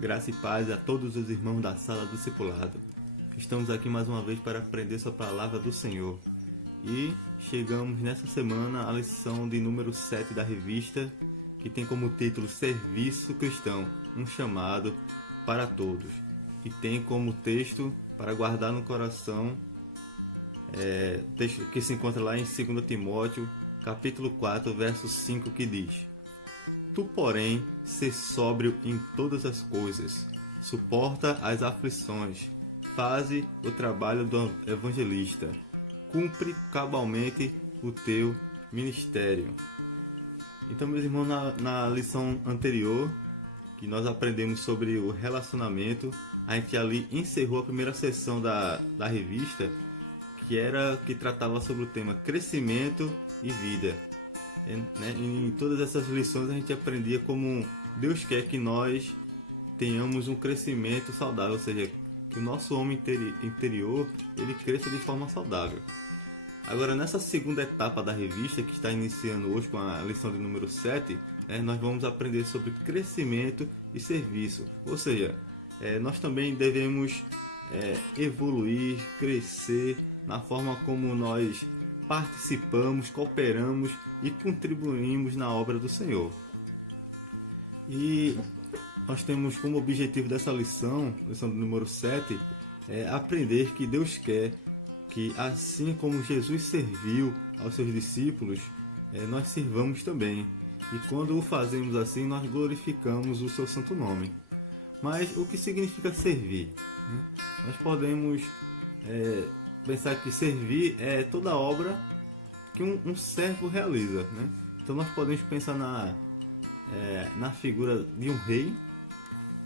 Graça e paz a todos os irmãos da sala do discipulado. Estamos aqui mais uma vez para aprender sobre a palavra do Senhor. E chegamos nessa semana à lição de número 7 da revista, que tem como título Serviço Cristão, um chamado para todos. E tem como texto para guardar no coração, texto que se encontra lá em 2 Timóteo, capítulo 4, verso 5, que diz: Tu, porém, sê sóbrio em todas as coisas, suporta as aflições, faze o trabalho do evangelista, cumpre cabalmente o teu ministério. Então, meus irmãos, na lição anterior, que nós aprendemos sobre o relacionamento, a gente ali encerrou a primeira sessão da revista, que tratava sobre o tema crescimento e vida. Em todas essas lições a gente aprendia como Deus quer que nós tenhamos um crescimento saudável, ou seja, que o nosso homem interior ele cresça de forma saudável. Agora, nessa segunda etapa da revista, que está iniciando hoje com a lição de número 7, nós vamos aprender sobre crescimento e serviço, ou seja, nós também devemos evoluir, crescer na forma como nós participamos, cooperamos e contribuímos na obra do Senhor. E nós temos como objetivo dessa lição do número 7, aprender que Deus quer que, assim como Jesus serviu aos seus discípulos, nós sirvamos também. E quando o fazemos assim, nós glorificamos o seu santo nome. Mas o que significa servir? Nós podemos pensar que servir é toda obra que um servo realiza, né? Então nós podemos pensar na figura de um rei,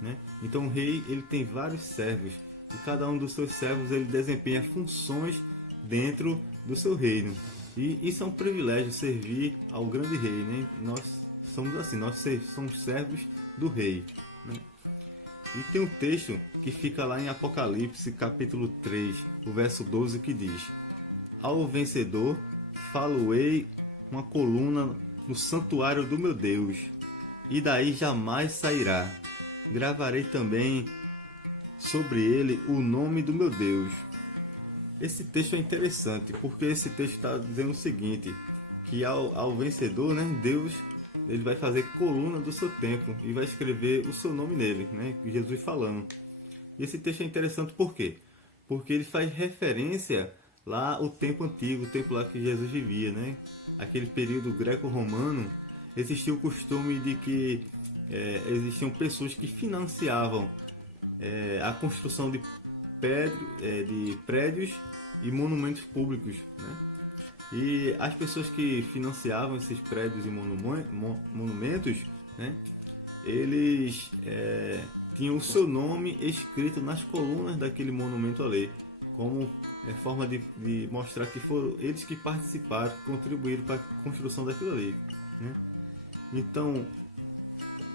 né? Então o rei ele tem vários servos e cada um dos seus servos ele desempenha funções dentro do seu reino. E isso é um privilégio, servir ao grande rei, né? Nós somos assim, nós somos servos do rei, né? E tem um texto que fica lá em Apocalipse capítulo 3, o verso 12, que diz: Ao vencedor falo-ei uma coluna no santuário do meu Deus, e daí jamais sairá. Gravarei também sobre ele o nome do meu Deus. Esse texto é interessante, porque esse texto está dizendo o seguinte, que ao vencedor, né, Deus ele vai fazer coluna do seu templo e vai escrever o seu nome nele, né, Jesus falando. E esse texto é interessante por quê? Porque ele faz referência lá ao tempo antigo, o tempo lá que Jesus vivia, né? Aquele período greco-romano, existia o costume de que existiam pessoas que financiavam a construção de prédios e monumentos públicos, né? E as pessoas que financiavam esses prédios e monumentos, né? Eles tinham o seu nome escrito nas colunas daquele monumento ali, como forma de mostrar que foram eles que participaram, contribuíram para a construção daquilo ali, né? Então,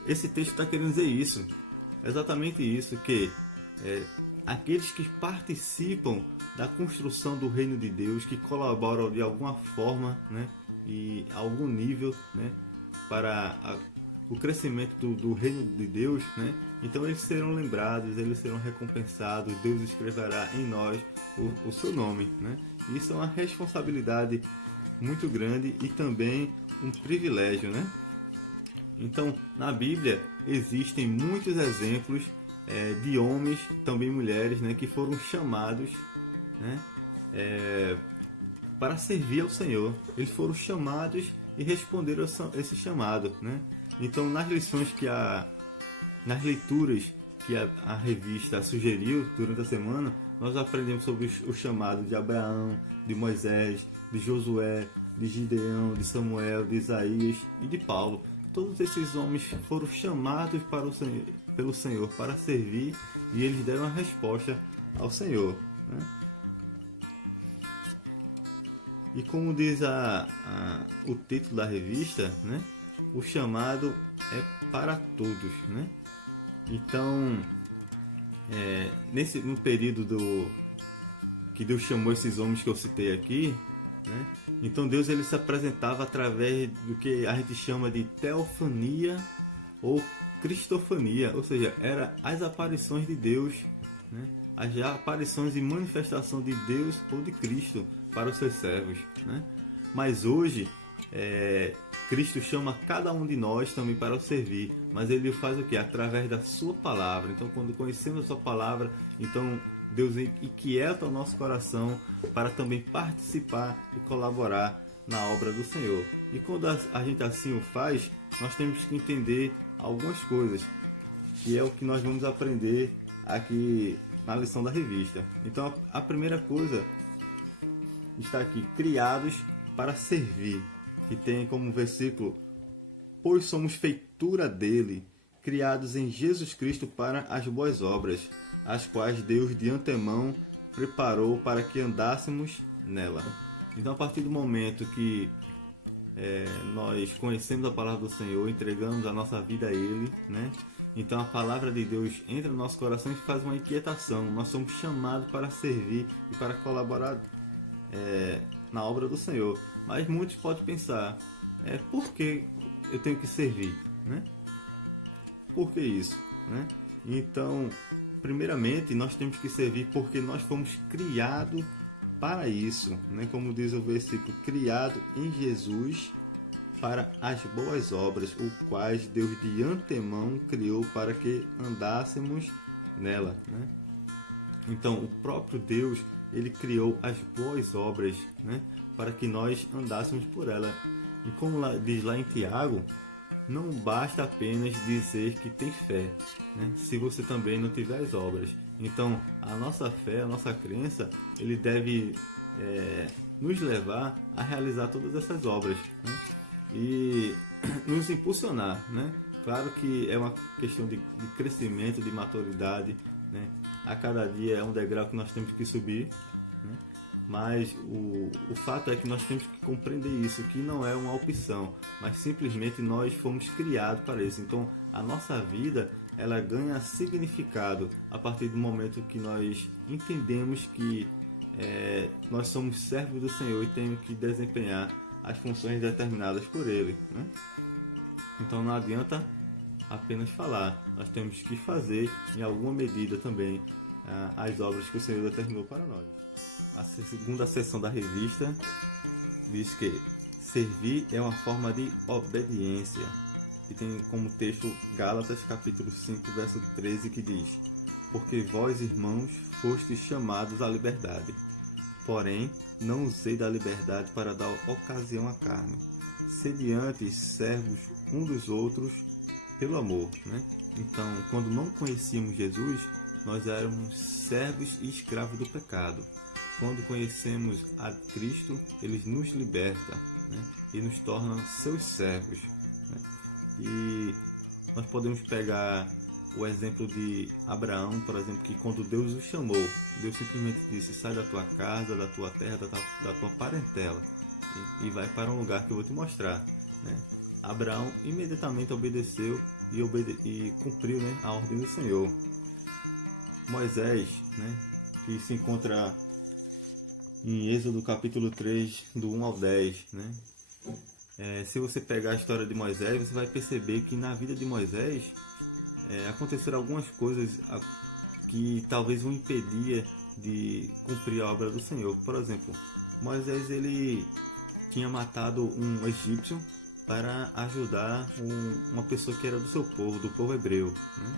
esse texto está querendo dizer isso, exatamente isso, que aqueles que participam da construção do reino de Deus, que colaboram de alguma forma, né, e a algum nível, né, para o crescimento do reino de Deus, né, então eles serão lembrados, eles serão recompensados, Deus escreverá em nós o seu nome, né? Isso é uma responsabilidade muito grande e também um privilégio, né? Então, na Bíblia existem muitos exemplos de homens, também mulheres, né, que foram chamados, né, para servir ao Senhor. Eles foram chamados e responderam a esse chamado, né? Então, nas leituras que a revista sugeriu durante a semana, nós aprendemos sobre o chamado de Abraão, de Moisés, de Josué, de Gideão, de Samuel, de Isaías e de Paulo. Todos esses homens foram chamados pelo Senhor para servir e eles deram a resposta ao Senhor, né? E como diz o título da revista, né? O chamado é para todos, né? Então, no período que Deus chamou esses homens que eu citei aqui, né? Então Deus ele se apresentava através do que a gente chama de teofania ou cristofania, ou seja, era as aparições de Deus, né? As aparições e manifestação de Deus ou de Cristo para os seus servos, né? Mas hoje, Cristo chama cada um de nós também para o servir, mas Ele faz o que? Através da sua palavra. Então, quando conhecemos a sua palavra, então Deus inquieta o nosso coração para também participar e colaborar na obra do Senhor. E quando a gente assim o faz, nós temos que entender algumas coisas, que é o que nós vamos aprender aqui na lição da revista. Então, a primeira coisa está aqui: criados para servir, que tem como versículo: pois somos feitura dele, criados em Jesus Cristo para as boas obras, as quais Deus de antemão preparou para que andássemos nela. Então, a partir do momento que nós conhecemos a palavra do Senhor, entregamos a nossa vida a Ele, né? Então a palavra de Deus entra no nosso coração e faz uma inquietação. Nós somos chamados para servir e para colaborar na obra do Senhor. Mas muitos podem pensar: por que eu tenho que servir, né? Por que isso, né? Então, primeiramente, nós temos que servir porque nós fomos criados para isso, né? Como diz o versículo: criado em Jesus para as boas obras, o quais Deus de antemão criou para que andássemos nela, né? Então, o próprio Deus, Ele criou as boas obras, né? Para que nós andássemos por ela. E como diz lá em Tiago, não basta apenas dizer que tem fé, né? Se você também não tiver as obras. Então, a nossa fé, a nossa crença, ele deve nos levar a realizar todas essas obras, né? E nos impulsionar, né? Claro que é uma questão de crescimento, de maturidade, né? A cada dia é um degrau que nós temos que subir, né? Mas o fato é que nós temos que compreender isso, que não é uma opção, mas simplesmente nós fomos criados para isso. Então, a nossa vida, ela ganha significado a partir do momento que nós entendemos que nós somos servos do Senhor e temos que desempenhar as funções determinadas por Ele, né? Então não adianta apenas falar, nós temos que fazer em alguma medida também as obras que o Senhor determinou para nós. A segunda seção da revista diz que servir é uma forma de obediência, e tem como texto Gálatas capítulo 5, verso 13, que diz: porque vós, irmãos, fostes chamados à liberdade, porém não usei da liberdade para dar ocasião à carne. Sede antes servos um dos outros pelo amor, né? Então, quando não conhecíamos Jesus, nós éramos servos e escravos do pecado. Quando conhecemos a Cristo, Ele nos liberta, né? E nos torna seus servos, né? E nós podemos pegar o exemplo de Abraão, por exemplo, que quando Deus o chamou, Deus simplesmente disse: sai da tua casa, da tua terra, da tua parentela e vai para um lugar que eu vou te mostrar, né? Abraão imediatamente obedeceu e cumpriu, né, a ordem do Senhor. Moisés, né, que se encontra em Êxodo capítulo 3, do 1 ao 10, né? Se você pegar a história de Moisés, você vai perceber que na vida de Moisés aconteceram algumas coisas que talvez o impedia de cumprir a obra do Senhor. Por exemplo, Moisés, ele tinha matado um egípcio para ajudar uma pessoa que era do seu povo, do povo hebreu, né?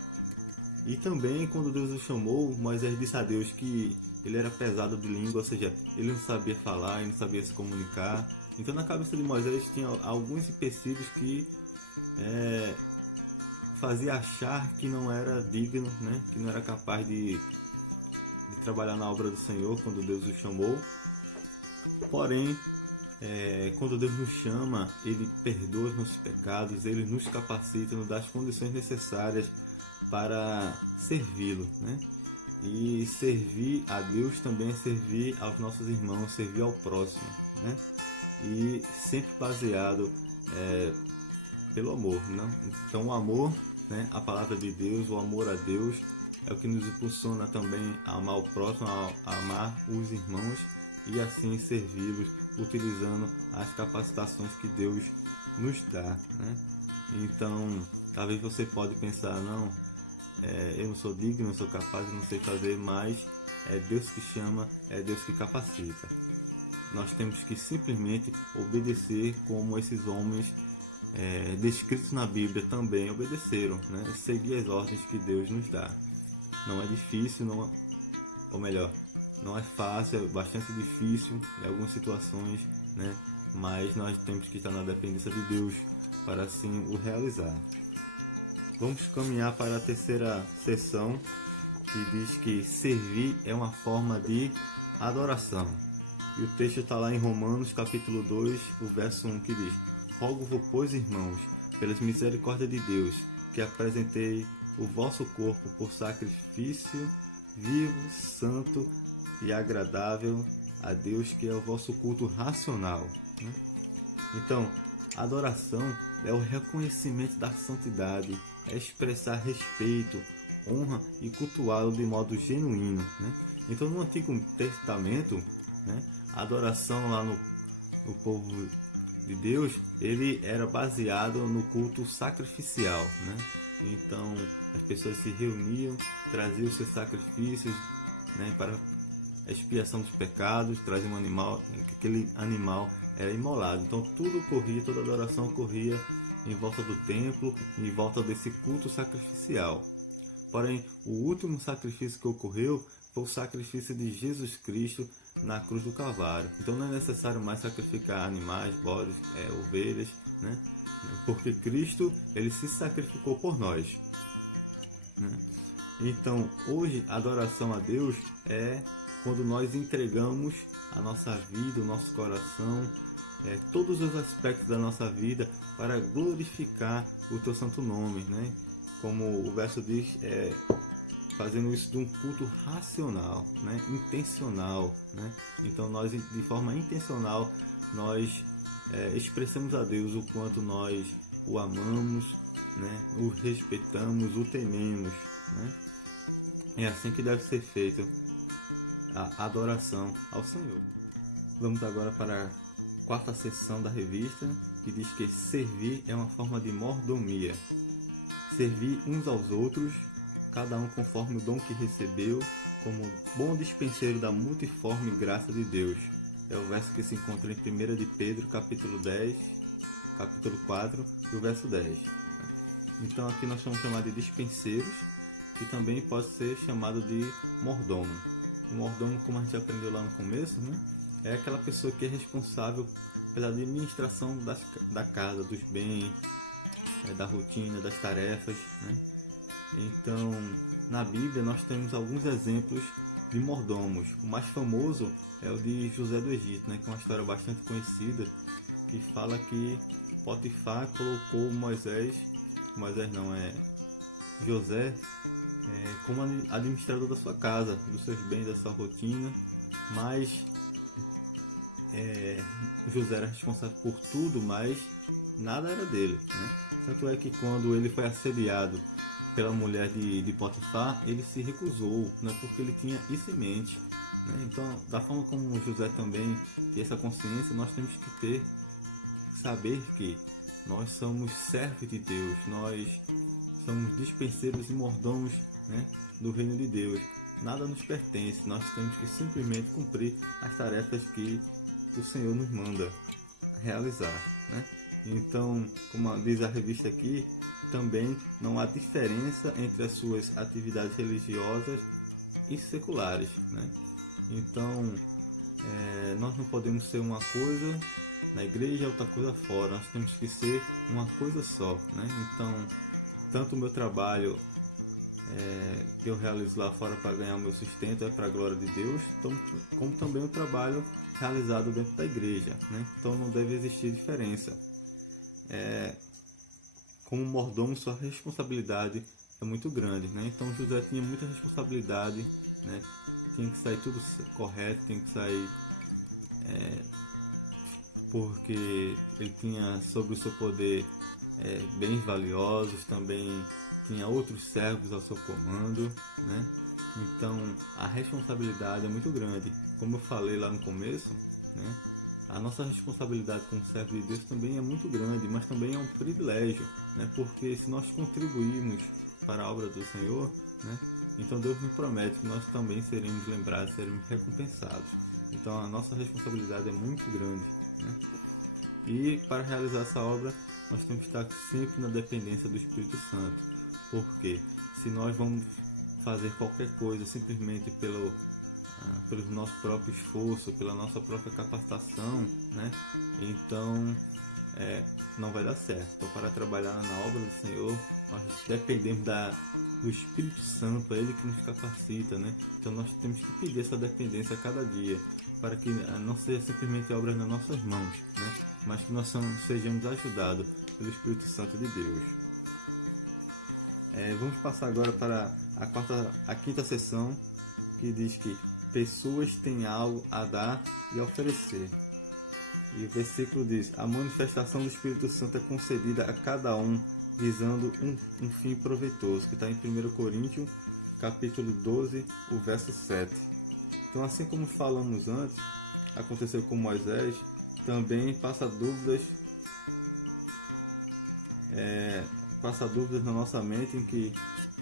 E também, quando Deus o chamou, Moisés disse a Deus que ele era pesado de língua, ou seja, ele não sabia falar, ele não sabia se comunicar. Então, na cabeça de Moisés tinha alguns empecilhos que fazia achar que não era digno, né? Que não era capaz de trabalhar na obra do Senhor quando Deus o chamou. Porém, quando Deus nos chama, Ele perdoa os nossos pecados, Ele nos capacita, nos dá as condições necessárias para servi-lo, né? E servir a Deus também é servir aos nossos irmãos, servir ao próximo, né? E sempre baseado pelo amor, né? Então o amor, né, a palavra de Deus, o amor a Deus é o que nos impulsiona também a amar o próximo, a amar os irmãos e assim servi-los utilizando as capacitações que Deus nos dá, né? Então Talvez você pode pensar, não, eu não sou digno, não sou capaz, não sei fazer, mas é Deus que chama, é Deus que capacita. Nós temos que simplesmente obedecer como esses homens descritos na Bíblia também obedeceram, né? Seguir as ordens que Deus nos dá. Não é difícil, ou melhor, não é fácil, é bastante difícil em algumas situações, né? Mas nós temos que estar na dependência de Deus para assim o realizar. Vamos caminhar para a terceira sessão, que diz que servir é uma forma de adoração. E o texto está lá em Romanos capítulo 2, o verso 1, que diz: Rogo-vos, pois, irmãos, pelas misericórdias de Deus, que apresentei o vosso corpo por sacrifício vivo, santo e agradável a Deus, que é o vosso culto racional. Então, adoração é o reconhecimento da santidade, é expressar respeito, honra e cultuá-lo de modo genuíno, né? Então, no Antigo Testamento, né, a adoração lá no povo de Deus, ele era baseado no culto sacrificial, né? Então, as pessoas se reuniam, traziam seus sacrifícios, né, para a expiação dos pecados, traziam um animal, aquele animal era imolado. Então, tudo ocorria, toda adoração ocorria em volta do templo, em volta desse culto sacrificial. Porém, o último sacrifício que ocorreu foi o sacrifício de Jesus Cristo na cruz do Calvário. Então não é necessário mais sacrificar animais, bodes, ovelhas, né? Porque Cristo ele se sacrificou por nós, né? Então hoje a adoração a Deus é quando nós entregamos a nossa vida, o nosso coração, todos os aspectos da nossa vida para glorificar o teu santo nome, né? Como o verso diz, fazendo isso de um culto racional, né? Intencional, né? Então nós de forma intencional nós expressamos a Deus o quanto nós o amamos, né? O respeitamos, o tememos, né? É assim que deve ser feita a adoração ao Senhor. Vamos agora para a quarta seção da revista, que diz que servir é uma forma de mordomia. Servir uns aos outros, cada um conforme o dom que recebeu, como bom dispenseiro da multiforme graça de Deus. É o verso que se encontra em 1 de Pedro, capítulo 10, capítulo 4, e o verso 10. Então aqui nós estamos chamados de dispenseiros, que também pode ser chamado de mordomo. O mordomo, como a gente aprendeu lá no começo, né, é aquela pessoa que é responsável pela administração da casa, dos bens, da rotina, das tarefas, né? Então, na Bíblia nós temos alguns exemplos de mordomos. O mais famoso é o de José do Egito, né? Que é uma história bastante conhecida, que fala que Potifar colocou José como administrador da sua casa, dos seus bens, da sua rotina, mas José era responsável por tudo, mas nada era dele, né? Tanto é que quando ele foi assediado pela mulher de Potifar, ele se recusou, né? Porque ele tinha isso em mente, né? Então, da forma como José também tem essa consciência, nós temos que saber que nós somos servos de Deus, nós somos dispenseiros e mordomos, né, do reino de Deus. Nada nos pertence, nós temos que simplesmente cumprir as tarefas que o Senhor nos manda realizar, né? Então, como diz a revista aqui, também não há diferença entre as suas atividades religiosas e seculares, né? Então, nós não podemos ser uma coisa na igreja e outra coisa fora, nós temos que ser uma coisa só, né? Então, tanto o meu trabalho que eu realizo lá fora para ganhar o meu sustento é para a glória de Deus, como também o trabalho realizado dentro da igreja, né? Então não deve existir diferença. Como mordomo, sua responsabilidade é muito grande, né? Então José tinha muita responsabilidade, né? Tinha que sair tudo correto, tinha que sair porque ele tinha sob o seu poder bens valiosos, também tinha outros servos ao seu comando, né? Então a responsabilidade é muito grande. Como eu falei lá no começo, né? a nossa responsabilidade como servo de Deus também é muito grande, mas também é um privilégio, né? Porque se nós contribuirmos para a obra do Senhor, né? Então Deus nos promete que nós também seremos lembrados, seremos recompensados. Então a nossa responsabilidade é muito grande, né? E para realizar essa obra, nós temos que estar sempre na dependência do Espírito Santo. Porque se nós vamos fazer qualquer coisa simplesmente pelo nosso próprio esforço, pela nossa própria capacitação, né? Então não vai dar certo. Então, para trabalhar na obra do Senhor, nós dependemos do Espírito Santo, é Ele que nos capacita, né? Então nós temos que pedir essa dependência a cada dia, para que não seja simplesmente obra nas nossas mãos, né? Mas que nós sejamos ajudados pelo Espírito Santo de Deus. Vamos passar agora para a quinta sessão, que diz que pessoas têm algo a dar e a oferecer. E o versículo diz: a manifestação do Espírito Santo é concedida a cada um visando um fim proveitoso, que está em 1 Coríntios, capítulo 12, o verso 7. Então, assim como falamos antes, aconteceu com Moisés, também passa dúvidas na nossa mente em que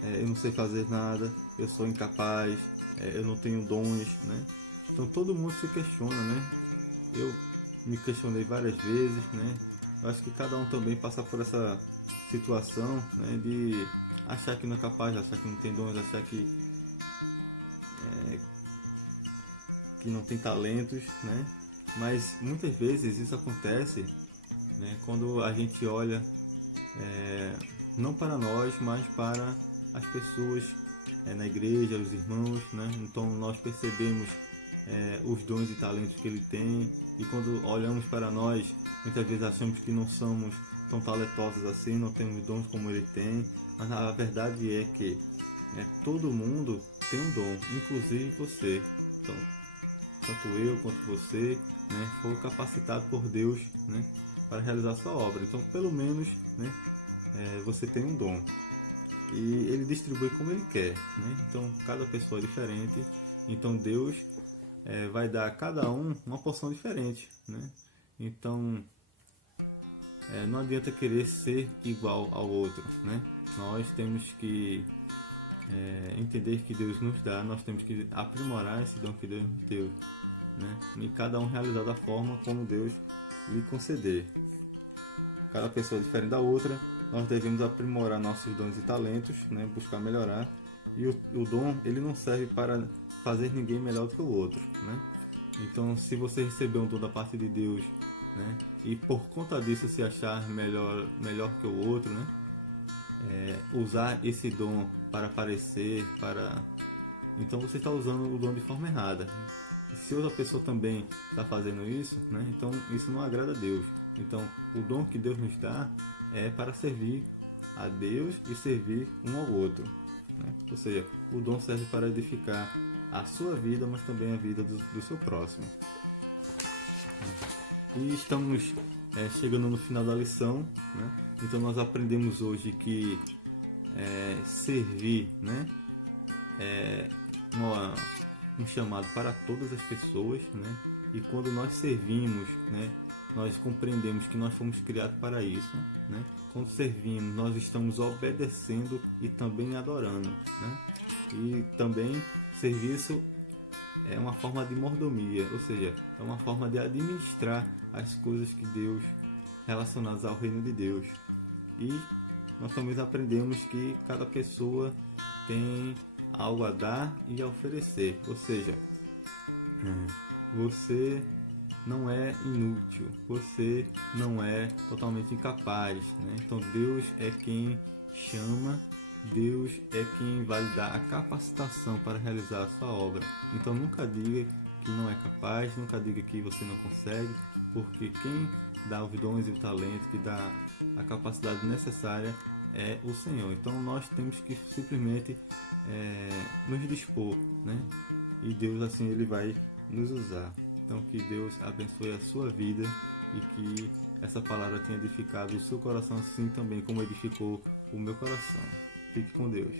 eu não sei fazer nada, eu sou incapaz, eu não tenho dons, né? Então todo mundo se questiona, né? Eu me questionei várias vezes, né? Eu acho que cada um também passa por essa situação, né? De achar que não é capaz, achar que não tem dons, achar que não tem talentos, né? Mas muitas vezes isso acontece, né? Quando a gente olha não para nós, mas para as pessoas na igreja, os irmãos, né? Então nós percebemos os dons e talentos que ele tem, e quando olhamos para nós, muitas vezes achamos que não somos tão talentosos assim, não temos dons como ele tem, mas a verdade é que todo mundo tem um dom, inclusive você. Então, tanto eu quanto você, né, foi capacitado por Deus, né, para realizar sua obra. Então, pelo menos, né, você tem um dom. E ele distribui como ele quer, né? Então, cada pessoa é diferente. Então, Deus vai dar a cada um uma porção diferente, né? Então, não adianta querer ser igual ao outro, né? Nós temos que entender que Deus nos dá, nós temos que aprimorar esse dom que Deus nos deu, né? E cada um realizar da forma como Deus lhe conceder. Cada pessoa é diferente da outra, nós devemos aprimorar nossos dons e talentos, né? Buscar melhorar. E o dom, ele não serve para fazer ninguém melhor do que o outro, né? Então, se você receber um dom da parte de Deus, né, e por conta disso se achar melhor que o outro, né, usar esse dom para aparecer, então você está usando o dom de forma errada. E se outra pessoa também está fazendo isso, né, então isso não agrada a Deus. Então, o dom que Deus nos dá é para servir a Deus e servir um ao outro, né? Ou seja, o dom serve para edificar a sua vida, mas também a vida do seu próximo. E estamos chegando no final da lição, né? Então nós aprendemos hoje que servir, né, é um chamado para todas as pessoas, né? E quando nós servimos, né, nós compreendemos que nós fomos criados para isso, né? Quando servimos, nós estamos obedecendo e também adorando, né? E também serviço é uma forma de mordomia, ou seja, é uma forma de administrar as coisas que Deus, relacionadas ao reino de Deus. E nós também aprendemos que cada pessoa tem algo a dar e a oferecer, ou seja, você não é inútil, você não é totalmente incapaz, né? Então Deus é quem chama, Deus é quem vai lhe dar a capacitação para realizar a sua obra. Então nunca diga que não é capaz, nunca diga que você não consegue, porque quem dá os dons e o talento, que dá a capacidade necessária é o Senhor. Então nós temos que simplesmente nos dispor, né? E Deus assim ele vai nos usar. Então que Deus abençoe a sua vida e que essa palavra tenha edificado o seu coração assim também como edificou o meu coração. Fique com Deus.